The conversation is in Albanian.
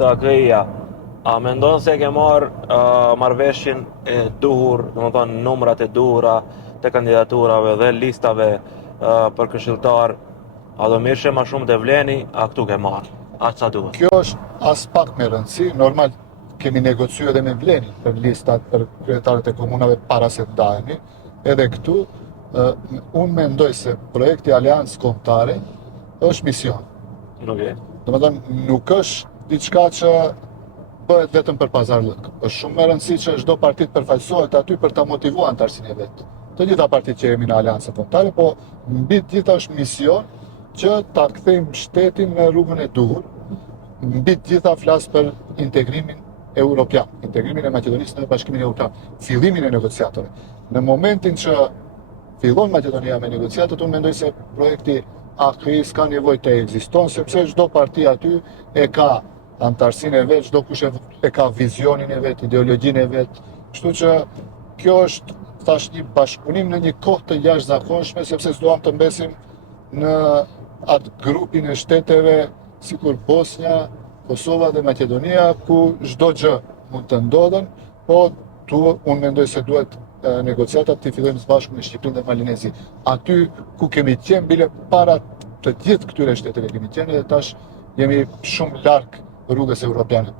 të AKI-ja, a mendon se ke marrëveshjen e duhur, domethënë numrat e duhura të kandidaturave dhe listave për këshilltar, a do mirëshe ma shumë të vleni, a këtu ke marrë? A sa duhet? Kjo është as pak me rëndësi, normal kemi negociu edhe me vleni për listat për kryetarët e komunave para se të dahemi, edhe këtu unë mendoj se projekti Aleancë Kombëtare është mision. Domethënë nuk është diçka që bëhet vetëm për pazarllëk. Është shumë me rëndësi që çdo parti të përfaqësohet aty për ta motivuar antarësinë e vet. Të gjitha partitë që jemi në Aleancën Kombëtare, po mbi të gjitha është mision që ta kthejmë shtetin në rrugën e duhur. Mbi të gjitha flas për integrimin evropian, integrimin e Maqedonisë në Bashkimin Evropian, fillimin e negociatave. Në momentin që fillon Maqedonia me negociatat, unë mendoj se projekti AKI-s ka nevojë të ekziston, sepse çdo parti aty e ka antarësinë e vet, çdo kush e ka vizionin e vet, ideologjinë e vet. Kështu që kjo është thash një bashkëpunim në një kohë të jashtëzakonshme, sepse s'duam të mbesim në atë grupin e shteteve sikur Bosnia, Kosova dhe Maqedonia, ku çdo gjë mund të ndodhen, po unë mendoj se duhet negociatat të fillojmë së bashku me Shqipërinë dhe Malinezi. Aty ku kemi qenë, bile para të gjithë këtyre shteteve kemi qenë, dhe tash jemi shumë larg rrugës evropiane.